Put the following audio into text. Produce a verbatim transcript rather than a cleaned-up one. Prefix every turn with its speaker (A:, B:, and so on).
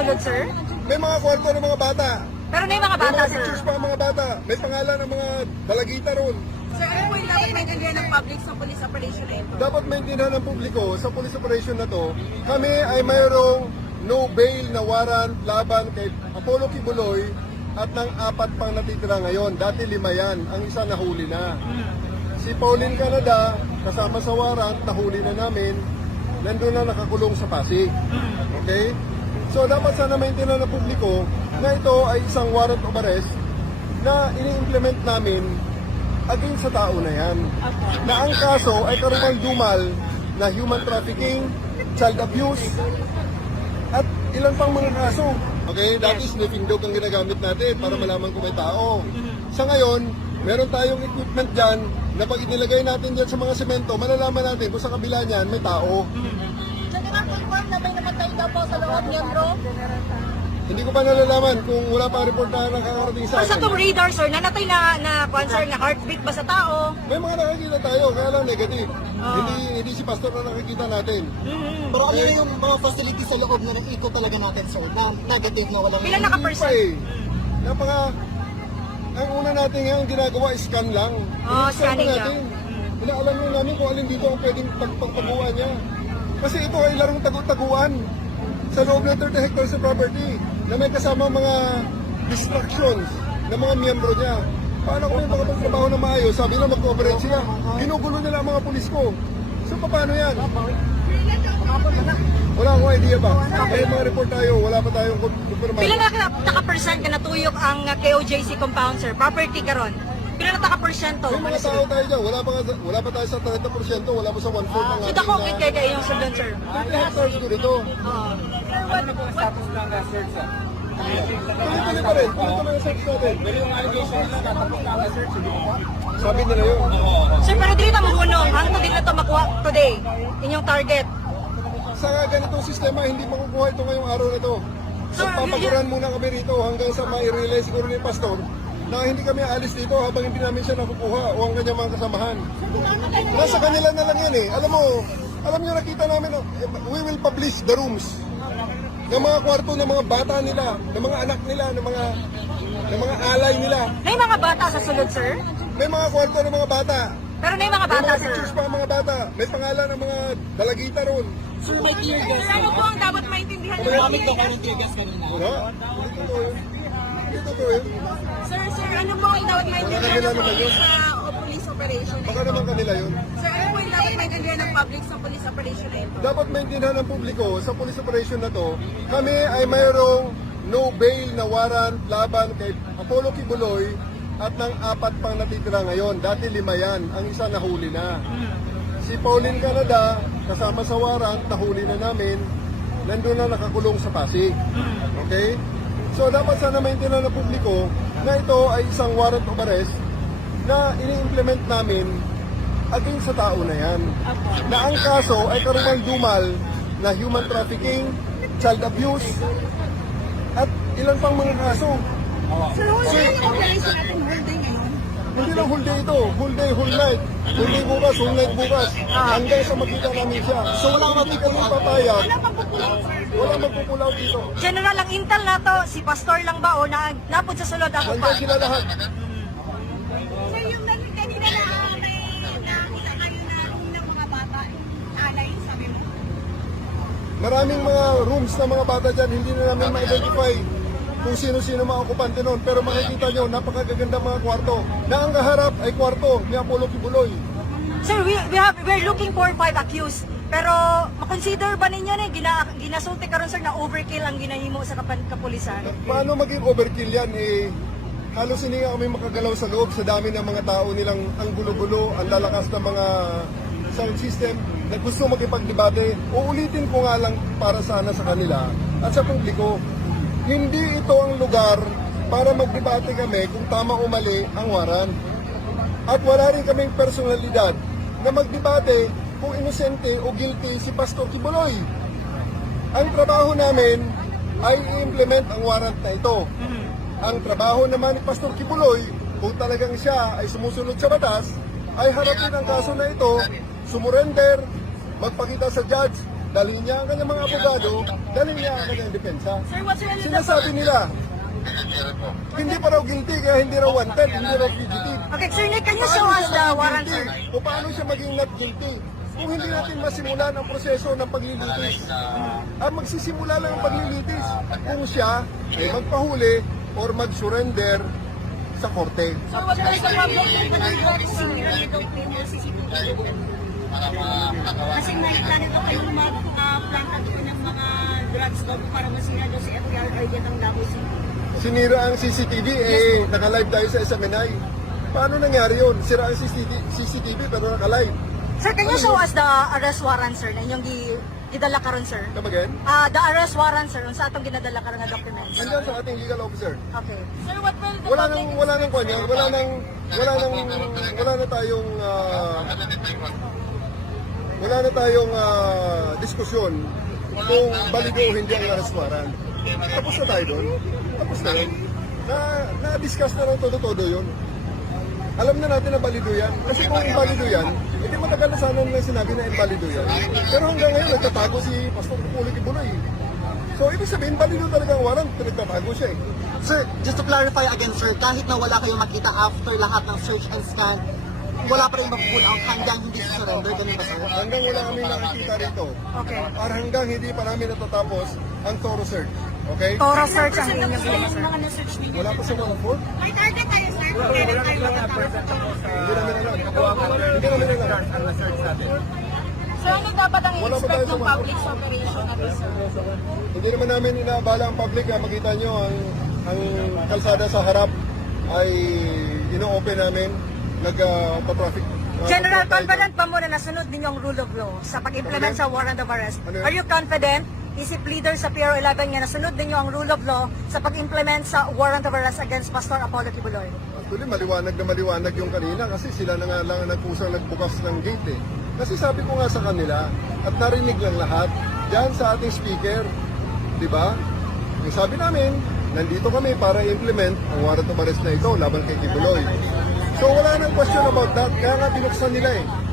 A: sulod, sir?
B: May mga kwarto ng mga bata.
A: Pero na yung mga
B: May
A: bata,
B: mga
A: sir.
B: pictures pa ang mga bata. May pangalan ng mga dalagita ron.
C: Sir, ano po yung dapat maintindihan ng public sa police operation na ito?
B: Dapat maintindihan ng publiko sa police operation na to, kami ay mayroong no bail na warrant laban kay Apollo Kibuloy at ng apat pang natitira ngayon. Dati lima yan. Ang isa nahuli na. Si Pauline Canada, kasama sa warrant, nahuli na namin. Nandun na nakakulong sa Pasig. Okay? So dapat sana maintindihan ng publiko na ito ay isang warrant of arrest na ini-implement namin against sa tao na yan. Na ang kaso ay karumal-dumal na human trafficking, child abuse, at ilan pang mga kaso. Okay, dati sniffing dog ang ginagamit natin para malaman kung may tao. Sa ngayon, meron tayong equipment dyan na pag inilagay natin dyan sa mga semento, malalaman natin kung sa kabila niyan may tao.
C: General, confirm na may namatay daw po sa loob niyan, bro?
B: Hindi ko pa nalalaman kung wala pa report na nakakarating sa
A: Pero sa
B: akin.
A: itong radar, sir, nanatay na, na, kwan, sir, na heartbeat ba sa tao?
B: May mga nakakita tayo, kaya lang negative. Hindi hindi si pastor na nakikita natin.
D: Pero ano yung mga facilities sa loob na ikot talaga natin, sir, na negative na walang...
A: Bilang
B: Hindi pa
A: naka-percent?
B: eh. Napaka, ang una natin ngayon ginagawa is scan lang.
A: Oh,
B: I-scan pa
A: scanning
B: natin. Inaalam nyo namin kung alin dito ang pwedeng pagpagtaguan niya. Kasi ito ay larong tagu-taguan sa loob ng thirty hectares of property na may kasama mga distractions ng mga miyembro niya. Paano kung makapagtrabaho na maayos? Sabi na mag-cooperate sila. Ginugulo nila ang mga pulis ko. So paano yan? Wala akong idea ba? May mga report tayo, wala pa tayong confirmation.
A: Bilang naka- naka-percent ka natuyok ang uh, K O J C compound, sir? Property ka ron? Bilang naka-percent to?
B: May mga tao tayo dyan, wala pa, nga- wala pa tayo sa thirty percent, wala pa sa one-fourth ng
A: So, dako, kit kayo kayo yung sulod, sir?
B: thirty hectares ko dito.
A: Oo.
B: Tuloy-tuloy pa rin, tuloy-tuloy ang search natin. Sabi nila yun.
A: Sir, pero dili ta mahunong. Hangtod din na to makuha today. Inyong target.
B: Sa ganitong sistema, hindi makukuha ito ngayong araw na ito. So,
A: Sir,
B: papaguran muna kami rito hanggang sa mai-realize siguro ni Pastor na hindi kami alis dito habang hindi namin siya nakukuha o ang kanyang mga kasamahan. Nasa kanila na lang yan eh. Alam mo, alam nyo nakita namin, we will publish the rooms ng mga kwarto ng mga bata nila, ng mga anak nila, ng mga ng mga alay nila.
A: May mga bata sa sulod, sir?
B: May mga kwarto ng mga bata.
A: Pero na yung mga
B: May
A: bata,
B: mga
A: sir?
B: pictures pa ang mga bata. May pangalan ng mga dalagita ron.
D: Sir, may tear gas.
C: Sir, ano po ang dapat maintindihan ng
D: Gumamit ka
C: public?
D: ka ng tear gas kanina.
B: Wala. Hindi totoo yun. Hindi totoo yun.
C: Sir, sir, ano po ang dapat maintindihan ng
B: Baka
C: public sa o police operation na
B: Baka
C: ito?
B: naman kanila yun.
C: Sir, ano po yung dapat maintindihan ng public sa police operation na ito?
B: Dapat maintindihan ng publiko sa police operation na to, kami ay mayroong no bail na warrant laban kay Apollo Kibuloy at ng apat pang natitira ngayon. Dati lima yan. Ang isa nahuli na. Si Pauline Canada, kasama sa warrant, nahuli na namin. Nandun na nakakulong sa Pasig. Okay? So dapat sana maintindihan ng publiko na ito ay isang warrant of arrest na ini-implement namin against sa tao na yan. Na ang kaso ay karumal-dumal na human trafficking, child abuse, at ilan pang mga kaso.
C: Sir, whole day yung operation natin, whole day ngayon.
B: Hindi lang whole day ito, whole day, whole night. Whole day bukas, whole night bukas. Hanggang sa makita namin siya. So wala hindi kami papayag,
C: Wala pang pupulaw, sir.
B: wala magpupulaw dito.
A: General, ang intel na to, si pastor lang ba o na, napod sa sulod ako pa?
B: Hanggang sila lahat.
C: Sir, yung nag- kanina na ah, may nakita kayo na room ng mga bata, alay, sabi mo.
B: Maraming mga rooms na mga bata dyan, hindi na namin ma-identify kung sino-sino mga okupante noon. Pero makikita nyo, napakagaganda mga kwarto. Na ang kaharap ay kwarto ni Apollo Kibuloy.
A: Sir, we, we have, we're looking for five accused. Pero, makonsider ba ninyo na gina, ginasulti ka ron, sir, na overkill ang ginahimo sa kapan, kapulisan?
B: Paano maging overkill yan? Eh, halos hindi nga kami makagalaw sa loob sa dami ng mga tao nilang ang gulo-gulo, ang lalakas ng mga sound system na gusto makipagdebate. Uulitin ko nga lang para sana sa kanila at sa publiko. Hindi ito ang lugar para magdebate kami kung tama o mali ang warrant. At wala rin kaming personalidad na magdebate kung inosente o guilty si Pastor Kibuloy. Ang trabaho namin ay i-implement ang warrant na ito. Ang trabaho naman ni Pastor Kibuloy, kung talagang siya ay sumusunod sa batas, ay harapin ang kaso na ito, sumurrender, magpakita sa judge dalhin niya ang kanyang mga abogado, dalhin niya ang kanyang depensa.
A: Sir, what's your
B: Sinasabi nila, hindi pa raw guilty, kaya hindi raw wanted, hindi raw fugitive.
A: Okay, Sir Nick, can you show us the warrant, sir?
B: O paano siya maging not guilty? Kung hindi natin masimulan ang proseso ng paglilitis, ah, magsisimula lang ang paglilitis kung siya ay magpahuli or mag-surrender sa korte.
C: So, what does the public think about sinira nito yung C C T V? Kasi nakita nito kayong mag-plant at ng mga drugs doon para masira daw si F B R Argent ang Davao City.
B: Sinira ang C C T V, eh, naka-live tayo sa S M N I. Paano nangyari yun? Sira ang C C T V pero naka-live.
A: Sir, can you show us the arrest warrant, sir, na inyong gi gidala karon, sir?
B: Come again?
A: Ah, the arrest warrant, sir, unsa atong ginadala karon nga documents?
B: Andyan sa ating legal officer.
A: Okay.
C: Sir, what will the
B: Wala nang, wala nang kanya, wala nang, wala nang, wala na tayong, ah, wala na tayong ah, diskusyon kung balido o hindi ang arrest warrant. Tapos na tayo doon. Tapos na yun. Na, na-discuss na lang todo-todo yun. Alam na natin na balido yan. Kasi kung invalido yan, hindi matagal na sana nila sinabi na invalido yan. Pero hanggang ngayon, nagtatago si Pastor Kukulo Kibuloy. So, ibig sabihin, balido talaga ang warrant, nagtatago siya eh.
D: Sir, just to clarify again, sir, kahit na wala kayong makita after lahat ng search and scan, wala pa rin mapupull out hanggang hindi surrender, ganun ba, sir?
B: Hanggang wala kami nakikita rito.
A: Okay.
B: Para hanggang hindi pa namin natatapos ang thorough search. Okay?
A: Toro search ang inyong ginawa,
C: yung
A: sir.
C: mga na-search ninyo?
B: Wala pa sa mga report.
C: May target tayo, sir. Kailan tayo matatapos?
B: Hindi namin alam. Hindi namin alam.
A: Sir, ano dapat ang
B: Wala pa
A: i-expect
B: tayo sa
A: ng
B: mga-
A: public sa operation na this, sir?
B: Hindi naman namin inaabala ang public. Ha. Makita nyo, ang, ang kalsada sa harap ay ino-open namin. Nag-traffic.
A: General, confident ba mo na nasunod ninyo ang rule of law sa pag-implement sa warrant of arrest?
B: Ano yun?
A: Are you confident, isip leader sa P R eleven nga nasunod ninyo ang rule of law sa pag-implement sa warrant of arrest against Pastor Apollo Kibuloy?
B: Actually, maliwanag na maliwanag yung kanina kasi sila na nga lang ang nagpusang nagbukas ng gate eh. Kasi sabi ko nga sa kanila at narinig lang lahat dyan sa ating speaker. Di ba? Yung sabi namin, nandito kami para i-implement ang warrant of arrest na ito laban kay Kibuloy. So wala nang question about that. Kaya nga binuksan nila eh.